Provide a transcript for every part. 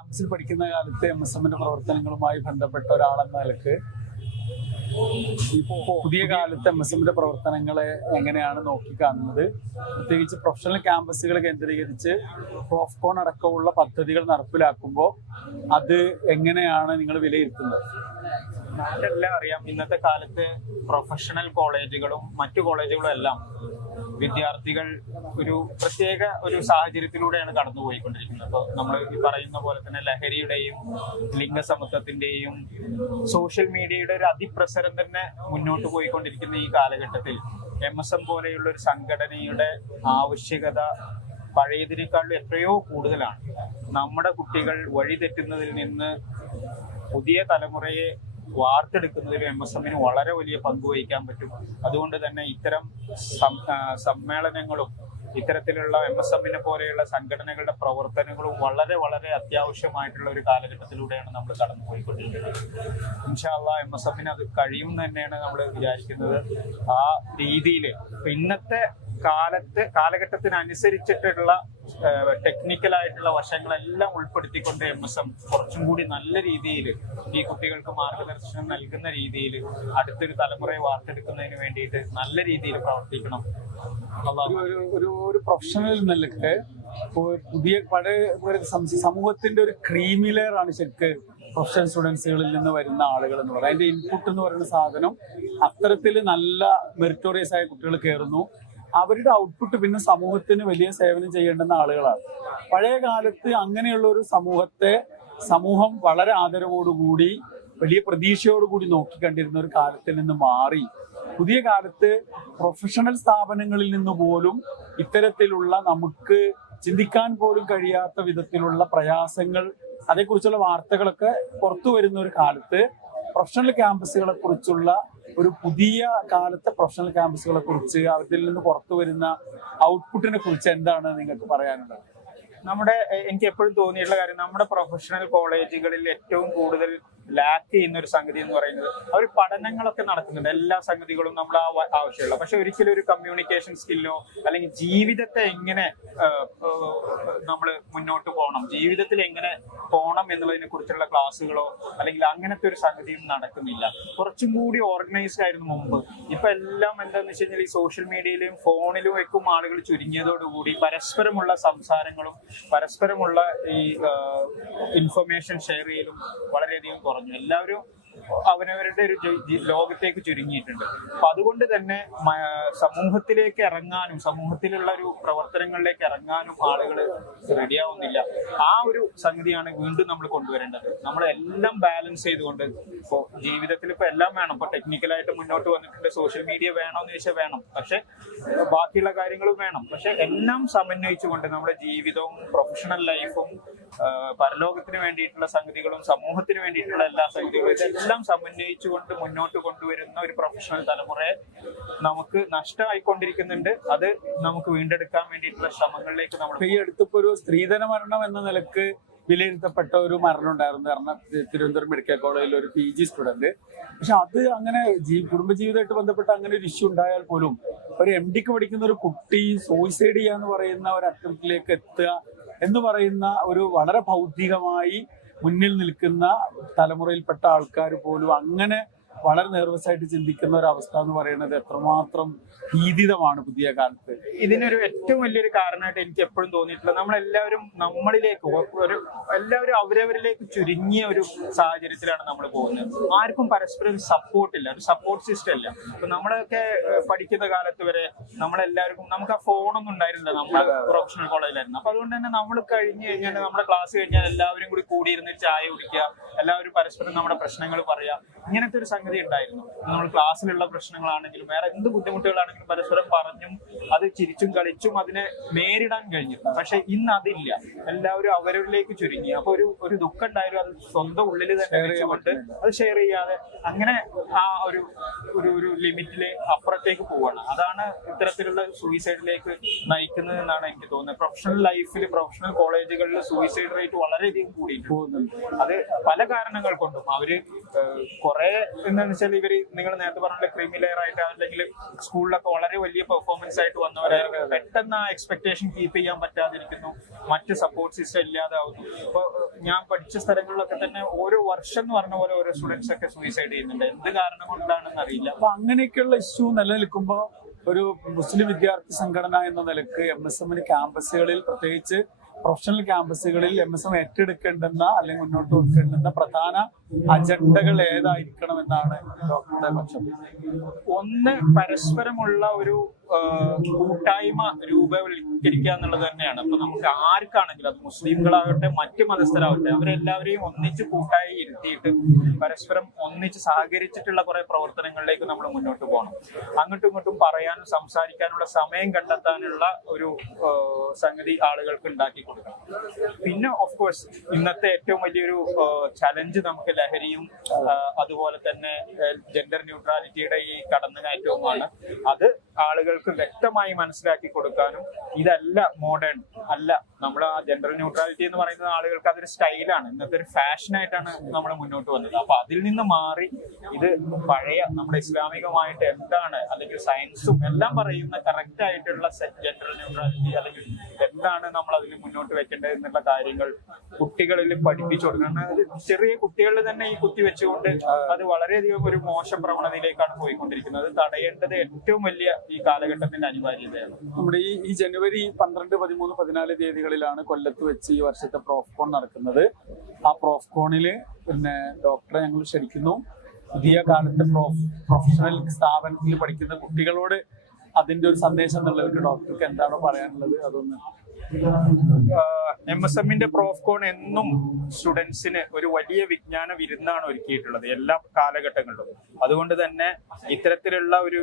ക്യാമ്പസിൽ പഠിക്കുന്ന കാലത്ത് MSMന്റെ പ്രവർത്തനങ്ങളുമായി ബന്ധപ്പെട്ട ഒരാളെന്ന നിലക്ക് പുതിയ കാലത്ത് MSMന്റെ പ്രവർത്തനങ്ങളെ എങ്ങനെയാണ് നോക്കിക്കാണുന്നത്? പ്രത്യേകിച്ച് പ്രൊഫഷണൽ ക്യാമ്പസുകൾ കേന്ദ്രീകരിച്ച് പ്രോഫ്കോൺ അടക്കമുള്ള പദ്ധതികൾ നടപ്പിലാക്കുമ്പോൾ അത് എങ്ങനെയാണ് നിങ്ങൾ വിലയിരുത്തുന്നത്? നമുക്കെല്ലാം അറിയാം, ഇന്നത്തെ കാലത്ത് പ്രൊഫഷണൽ കോളേജുകളും മറ്റു കോളേജുകളും എല്ലാം വിദ്യാർത്ഥികൾ പ്രത്യേക സാഹചര്യത്തിലൂടെയാണ് കടന്നുപോയിക്കൊണ്ടിരിക്കുന്നത്. അപ്പോൾ നമ്മൾ ഈ പറയുന്ന പോലെ തന്നെ ലഹരിയുടെയും ലിംഗസമത്വത്തിന്റെയും സോഷ്യൽ മീഡിയയുടെ ഒരു അതിപ്രസരം തന്നെ മുന്നോട്ട് പോയിക്കൊണ്ടിരിക്കുന്ന ഈ കാലഘട്ടത്തിൽ MSM പോലെയുള്ള ഒരു സംഘടനയുടെ ആവശ്യകത പഴയതിനേക്കാളും എത്രയോ കൂടുതലാണ്. നമ്മുടെ കുട്ടികൾ വഴിതെറ്റുന്നതിൽ നിന്ന് പുതിയ തലമുറയെ വാർത്തെടുക്കുന്നതിൽ MSMന് വളരെ വലിയ പങ്ക് വഹിക്കാൻ പറ്റും. അതുകൊണ്ട് തന്നെ ഇത്തരം സമ്മേളനങ്ങളും ഇത്തരത്തിലുള്ള MSMനെ പോലെയുള്ള സംഘടനകളുടെ പ്രവർത്തനങ്ങളും വളരെ വളരെ അത്യാവശ്യമായിട്ടുള്ള ഒരു കാലഘട്ടത്തിലൂടെയാണ് നമ്മൾ കടന്നു പോയിക്കൊണ്ടിരിക്കുന്നത്. ഇൻഷാ അല്ലാഹ് MSMന് അത് കഴിയും തന്നെയാണ് നമ്മൾ വിചാരിക്കുന്നത്. ആ രീതിയിൽ ഇന്നത്തെ കാലഘട്ടത്തിനനുസരിച്ചിട്ടുള്ള ടെക്നിക്കലായിട്ടുള്ള വശങ്ങളെല്ലാം ഉൾപ്പെടുത്തിക്കൊണ്ട് MSM കുറച്ചും കൂടി നല്ല രീതിയിൽ ഈ കുട്ടികൾക്ക് മാർഗദർശനം നൽകുന്ന രീതിയിൽ അടുത്തൊരു തലമുറയെ വാർത്തെടുക്കുന്നതിന് വേണ്ടിയിട്ട് നല്ല രീതിയിൽ പ്രവർത്തിക്കണം. ഒരു പ്രൊഫഷണൽ നിലക്ക് പുതിയ സമൂഹത്തിന്റെ ഒരു ക്രീമി ലെയർ ആണ് ശരിക്ക് പ്രൊഫഷണൽ സ്റ്റുഡൻസുകളിൽ നിന്ന് വരുന്ന ആളുകൾ എന്ന് പറയുന്നത്. അതിന്റെ ഇൻപുട്ട് എന്ന് പറയുന്ന സാധനം അത്തരത്തിൽ നല്ല മെറിറ്റോറിയസ് ആയ കുട്ടികൾ കയറുന്നു. അവരുടെ ഔട്ട്പുട്ട് പിന്നെ സമൂഹത്തിന് വലിയ സേവനം ചെയ്യേണ്ടുന്ന ആളുകളാണ്. പഴയ കാലത്ത് അങ്ങനെയുള്ള ഒരു സമൂഹം വളരെ ആദരവോടുകൂടി വലിയ പ്രതീക്ഷയോടുകൂടി നോക്കിക്കണ്ടിരുന്ന ഒരു കാലത്തിൽ നിന്ന് മാറി പുതിയ കാലത്ത് പ്രൊഫഷണൽ സ്ഥാപനങ്ങളിൽ നിന്ന് പോലും ഇത്തരത്തിലുള്ള നമുക്ക് ചിന്തിക്കാൻ പോലും കഴിയാത്ത വിധത്തിലുള്ള പ്രയാസങ്ങൾ, അതേക്കുറിച്ചുള്ള വാർത്തകളൊക്കെ പുറത്തു വരുന്ന ഒരു കാലത്ത് പ്രൊഫഷണൽ ക്യാമ്പസുകളെ കുറിച്ചുള്ള ഒരു പുതിയ കാലത്തെ പ്രൊഫഷണൽ ക്യാമ്പസുകളെ കുറിച്ച് അതിൽ നിന്ന് പുറത്തു വരുന്ന ഔട്ട്പുട്ടിനെ കുറിച്ച് എന്താണ് നിങ്ങൾക്ക് പറയാനുള്ളത്? എനിക്ക് എപ്പോഴും തോന്നിയിട്ടുള്ള കാര്യം, നമ്മുടെ പ്രൊഫഷണൽ കോളേജുകളിൽ ഏറ്റവും കൂടുതൽ ലാക്ക് ചെയ്യുന്ന ഒരു സംഗതി എന്ന് പറയുന്നത് അവർ പഠനങ്ങളൊക്കെ നടക്കുന്നുണ്ട്, എല്ലാ സംഗതികളും നമ്മൾ ആവശ്യമുള്ള, പക്ഷെ ഒരിക്കലും ഒരു കമ്മ്യൂണിക്കേഷൻ സ്കില്ലോ അല്ലെങ്കിൽ ജീവിതത്തെ എങ്ങനെ നമ്മൾ മുന്നോട്ട് പോകണം, ജീവിതത്തിൽ എങ്ങനെ പോകണം എന്നുള്ളതിനെ കുറിച്ചുള്ള ക്ലാസ്സുകളോ അല്ലെങ്കിൽ അങ്ങനത്തെ ഒരു സംഗതിയും നടക്കുന്നില്ല. കുറച്ചും കൂടി ഓർഗനൈസ്ഡ് ആയിരുന്നു മുമ്പ്. ഇപ്പൊ എല്ലാം എന്താണെന്ന് വെച്ച് കഴിഞ്ഞാൽ ഈ സോഷ്യൽ മീഡിയയിലും ഫോണിലും ഒക്കെ ആളുകൾ ചുരുങ്ങിയതോടുകൂടി പരസ്പരമുള്ള സംസാരങ്ങളും പരസ്പരമുള്ള ഈ ഇൻഫർമേഷൻ ഷെയർ ചെയ്യലും വളരെയധികം കുറഞ്ഞു. എല്ലാവരും അവനവരുടെ ഒരു ലോകത്തേക്ക് ചുരുങ്ങിയിട്ടുണ്ട്. അപ്പൊ അതുകൊണ്ട് തന്നെ സമൂഹത്തിലേക്ക് ഇറങ്ങാനും സമൂഹത്തിലുള്ള ഒരു പ്രവർത്തനങ്ങളിലേക്ക് ഇറങ്ങാനും ആളുകൾ റെഡിയാവുന്നില്ല. ആ ഒരു സംഗതിയാണ് വീണ്ടും നമ്മൾ കൊണ്ടുവരേണ്ടത്. നമ്മളെല്ലാം ബാലൻസ് ചെയ്തുകൊണ്ട് ഇപ്പോൾ ജീവിതത്തിൽ ഇപ്പൊ എല്ലാം വേണം. ഇപ്പൊ ടെക്നിക്കലായിട്ട് മുന്നോട്ട് വന്നിട്ടുണ്ട്, സോഷ്യൽ മീഡിയ വേണമെന്ന് ചോദിച്ചാൽ വേണം, പക്ഷെ ബാക്കിയുള്ള കാര്യങ്ങളും വേണം. പക്ഷെ എല്ലാം സമന്വയിച്ചുകൊണ്ട് നമ്മുടെ ജീവിതവും പ്രൊഫഷണൽ ലൈഫും പരലോകത്തിന് വേണ്ടിയിട്ടുള്ള സംഗതികളും സമൂഹത്തിന് വേണ്ടിയിട്ടുള്ള എല്ലാ സംഗതികളും ഇതെല്ലാം സമന്വയിച്ചുകൊണ്ട് മുന്നോട്ട് കൊണ്ടുവരുന്ന ഒരു പ്രൊഫഷണൽ തലമുറയെ നമുക്ക് നഷ്ടമായിക്കൊണ്ടിരിക്കുന്നുണ്ട്. അത് നമുക്ക് വീണ്ടെടുക്കാൻ വേണ്ടിയിട്ടുള്ള ശ്രമങ്ങളിലേക്ക് നമ്മൾ ഈ അടുത്തിപ്പോ ഒരു സ്ത്രീധന മരണം എന്ന നിലക്ക് വിലയിരുത്തപ്പെട്ട ഒരു മരണം ഉണ്ടായിരുന്നു. കാരണം തിരുവനന്തപുരം മെഡിക്കൽ കോളേജിൽ ഒരു PG സ്റ്റുഡന്റ്. പക്ഷെ അത് അങ്ങനെ കുടുംബജീവിതമായിട്ട് ബന്ധപ്പെട്ട അങ്ങനെ ഒരു ഇഷ്യൂ ഉണ്ടായാൽ പോലും ഒരു MDക്ക് പഠിക്കുന്ന ഒരു കുട്ടി സൂയിസൈഡ് ചെയ്യാന്ന് പറയുന്ന ഒരു അറ്റംപ്റ്റിലേക്ക് എത്തുക എന്ന് പറയുന്ന ഒരു വളരെ ഭൗതികമായി മുന്നിൽ നിൽക്കുന്ന തലമുറയിൽപ്പെട്ട ആൾക്കാർ പോലും അങ്ങനെ വളരെ നെർവസ് ആയിട്ട് ചിന്തിക്കുന്ന ഒരു അവസ്ഥ എന്ന് പറയുന്നത് എത്രമാത്രം ഭീതിതമാണ് പുതിയ കാലത്ത്. ഇതിനൊരു ഏറ്റവും വലിയൊരു കാരണമായിട്ട് എനിക്ക് എപ്പോഴും തോന്നിയിട്ടുള്ളത്, നമ്മളെല്ലാവരും നമ്മളിലേക്ക് എല്ലാവരും അവരവരിലേക്ക് ചുരുങ്ങിയ ഒരു സാഹചര്യത്തിലാണ് നമ്മൾ പോകുന്നത്. ആർക്കും പരസ്പരം സപ്പോർട്ടില്ല, ഒരു സപ്പോർട്ട് സിസ്റ്റം ഇല്ല. ഇപ്പൊ നമ്മളൊക്കെ പഠിക്കുന്ന കാലത്ത് വരെ നമുക്ക് ആ ഫോണൊന്നും ഉണ്ടായിരുന്നില്ല. നമ്മൾ പ്രൊഫഷണൽ കോളേജിലായിരുന്നു. അപ്പൊ അതുകൊണ്ട് തന്നെ നമ്മൾ കഴിഞ്ഞ് കഴിഞ്ഞാൽ നമ്മുടെ ക്ലാസ് കഴിഞ്ഞാൽ എല്ലാവരും കൂടിയിരുന്ന് ചായ കുടിക്കുക, എല്ലാവരും പരസ്പരം നമ്മുടെ പ്രശ്നങ്ങൾ പറയാ, ഇങ്ങനത്തെ ഒരു സംഗതി ഉണ്ടായിരുന്നു. നമ്മൾ ക്ലാസ്സിലുള്ള പ്രശ്നങ്ങളാണെങ്കിലും വേറെ എന്ത് ബുദ്ധിമുട്ടുകളാണെങ്കിലും പരസ്പരം പറഞ്ഞും അത് ചിരിച്ചും കളിച്ചും അതിനെ നേരിടാൻ കഴിഞ്ഞു. പക്ഷെ ഇന്ന് അതില്ല. എല്ലാവരും അവരവരിലേക്ക് ചുരുങ്ങി. അപ്പൊ ഒരു ദുഃഖം ഉണ്ടായാലും അത് സ്വന്തം ഉള്ളിൽ തന്നെ വെച്ചുകൊണ്ട് അത് ഷെയർ ചെയ്യാതെ അങ്ങനെ ആ ഒരു ലിമിറ്റിലെ അപ്പുറത്തേക്ക് പോവാണ്. അതാണ് ഇത്തരത്തിലുള്ള സൂയിസൈഡിലേക്ക് നയിക്കുന്നത് എന്നാണ് എനിക്ക് തോന്നുന്നത്. പ്രൊഫഷണൽ ലൈഫിൽ പ്രൊഫഷണൽ കോളേജുകളിൽ സൂയിസൈഡ് റേറ്റ് വളരെയധികം കൂടിയിട്ട് പോകുന്നുണ്ട്. അത് പല കാരണങ്ങൾ കൊണ്ടും അവര് കുറെ എന്ന് എന്താണെന്ന് വെച്ചാൽ ഇവര് നിങ്ങൾ നേരത്തെ പറഞ്ഞ ക്രീമി ലെയർ ആയിട്ട് അല്ലെങ്കിൽ സ്കൂളിലൊക്കെ വളരെ വലിയ പെർഫോമൻസ് ആയിട്ട് വന്നവരായിരിക്കും. പെട്ടെന്ന് ആ എക്സ്പെക്ടേഷൻ കീപ്പ് ചെയ്യാൻ പറ്റാതിരിക്കുന്നു, മറ്റ് സപ്പോർട്ട് സിസ്റ്റം ഇല്ലാതാവുന്നു. ഇപ്പൊ ഞാൻ പഠിച്ച സ്ഥലങ്ങളിലൊക്കെ തന്നെ ഓരോ വർഷം എന്ന് പറഞ്ഞ പോലെ ഓരോ സ്റ്റുഡൻസ് ഒക്കെ സൂയിസൈഡ് ചെയ്യുന്നുണ്ട്. എന്ത് കാരണം കൊണ്ടാണെന്ന് അറിയില്ല. അപ്പൊ അങ്ങനെയൊക്കെയുള്ള ഇഷ്യൂ നിലനിൽക്കുമ്പോ ഒരു മുസ്ലിം വിദ്യാർത്ഥി സംഘടന എന്ന നിലക്ക് MSMന് ക്യാമ്പസുകളിൽ, പ്രത്യേകിച്ച് പ്രൊഫഷണൽ ക്യാമ്പസുകളിൽ MSM ഏറ്റെടുക്കേണ്ടുന്ന അല്ലെങ്കിൽ മുന്നോട്ട് വെക്കേണ്ടുന്ന പ്രധാന അജണ്ടകൾ ഏതായിരിക്കണമെന്നാണ് ഡോക്ടറുടെ പക്ഷം? ഒന്ന്, പരസ്പരമുള്ള ഒരു കൂട്ടായ്മ രൂപവൽക്കരിക്കുക എന്നുള്ളത് തന്നെയാണ്. ഇപ്പൊ നമുക്ക് ആർക്കാണെങ്കിലും, അത് മുസ്ലിംകളാകട്ടെ മറ്റു മതസ്ഥരാകട്ടെ, അവരെല്ലാവരെയും ഒന്നിച്ച് കൂട്ടായി ഇരുത്തിയിട്ട് പരസ്പരം ഒന്നിച്ച് സഹകരിച്ചിട്ടുള്ള കുറെ പ്രവർത്തനങ്ങളിലേക്ക് നമ്മൾ മുന്നോട്ട് പോകണം. അങ്ങോട്ടും ഇങ്ങോട്ടും പറയാനും സംസാരിക്കാനുള്ള സമയം കണ്ടെത്താനുള്ള ഒരു സംഗതി ആളുകൾക്ക് ഉണ്ടാക്കി കൊടുക്കണം. പിന്നെ ഓഫ് കോഴ്സ് ഇന്നത്തെ ഏറ്റവും വലിയൊരു ചലഞ്ച് നമുക്ക് ലഹരിയും അതുപോലെ തന്നെ ജെൻഡർ ന്യൂട്രാലിറ്റിയുടെ ഈ കടന്നുകയറ്റവുമാണ്. അത് ആളുകൾക്ക് വ്യക്തമായി മനസ്സിലാക്കി കൊടുക്കാനും, ഇതല്ല മോഡേൺ അല്ല, നമ്മുടെ ആ ജെൻഡർ ന്യൂട്രാലിറ്റി എന്ന് പറയുന്നത് ആളുകൾക്ക് അതൊരു സ്റ്റൈലാണ്, ഇന്നത്തെ ഒരു ഫാഷനായിട്ടാണ് നമ്മൾ മുന്നോട്ട് വന്നത്. അപ്പൊ അതിൽ നിന്ന് മാറി ഇത് പഴയ നമ്മുടെ ഇസ്ലാമികമായിട്ട് എന്താണ്, അല്ലെങ്കിൽ സയൻസും എല്ലാം പറയുന്ന കറക്റ്റ് ആയിട്ടുള്ള ജെൻഡർ ന്യൂട്രാലിറ്റി അല്ലെങ്കിൽ എന്താണ് നമ്മൾ അതിൽ മുന്നോട്ട് വെക്കേണ്ടത് എന്നുള്ള കാര്യങ്ങൾ കുട്ടികളിൽ പഠിപ്പിച്ചു കൊടുക്കണം. അത് ചെറിയ കുട്ടികളിൽ തന്നെ ഈ കുത്തി വെച്ചുകൊണ്ട് അത് വളരെയധികം ഒരു മോശം പ്രവണതയിലേക്കാണ് പോയിക്കൊണ്ടിരിക്കുന്നത്. അത് തടയേണ്ടത് ഏറ്റവും വലിയ ഈ കാലഘട്ടത്തിന്റെ അനിവാര്യതയാണ്. നമ്മുടെ ഈ ജനുവരി 12, 13, 14 തീയതികളിലാണ് കൊല്ലത്ത് വെച്ച് ഈ വർഷത്തെ പ്രോഫ്കോൺ നടക്കുന്നത്. ആ പ്രോഫ്കോണില് പിന്നെ ഡോക്ടറെ ഞങ്ങൾ ക്ഷണിക്കുന്നു. പുതിയ കാലത്തെ പ്രൊഫഷണൽ സ്ഥാപനത്തിൽ പഠിക്കുന്ന കുട്ടികളോട് അതിന്റെ ഒരു സന്ദേശം എന്നുള്ളവർക്ക് ഡോക്ടർക്ക് എന്താണോ പറയാനുള്ളത് അതൊന്ന്? MSMന്റെ പ്രോഫ്കോൺ എന്നും സ്റ്റുഡൻസിന് ഒരു വലിയ വിജ്ഞാന വിരുന്നാണ് ഒരുക്കിയിട്ടുള്ളത് എല്ലാ കാലഘട്ടങ്ങളിലും. അതുകൊണ്ട് തന്നെ ഇത്തരത്തിലുള്ള ഒരു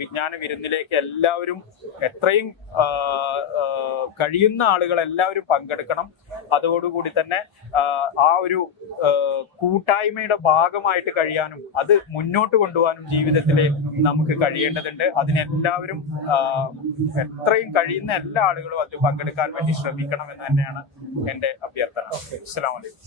വിജ്ഞാന വിരുന്നിലേക്ക് എല്ലാവരും, എത്രയും കഴിയുന്ന ആളുകൾ എല്ലാവരും പങ്കെടുക്കണം. അതോടുകൂടി തന്നെ ആ ഒരു കൂട്ടായ്മയുടെ ഭാഗമായിട്ട് കഴിയാനും അത് മുന്നോട്ട് കൊണ്ടുപോകാനും ജീവിതത്തിൽ നമുക്ക് കഴിയേണ്ടതുണ്ട്. അതിനെല്ലാവരും എത്രയും കഴിയുന്ന എല്ലാ ആളുകളും അതിൽ പങ്കെടുക്കാൻ വേണ്ടി ശ്രമിക്കണം എന്ന് തന്നെയാണ് എന്റെ അഭ്യർത്ഥന. അസ്സലാമു അലൈക്കും.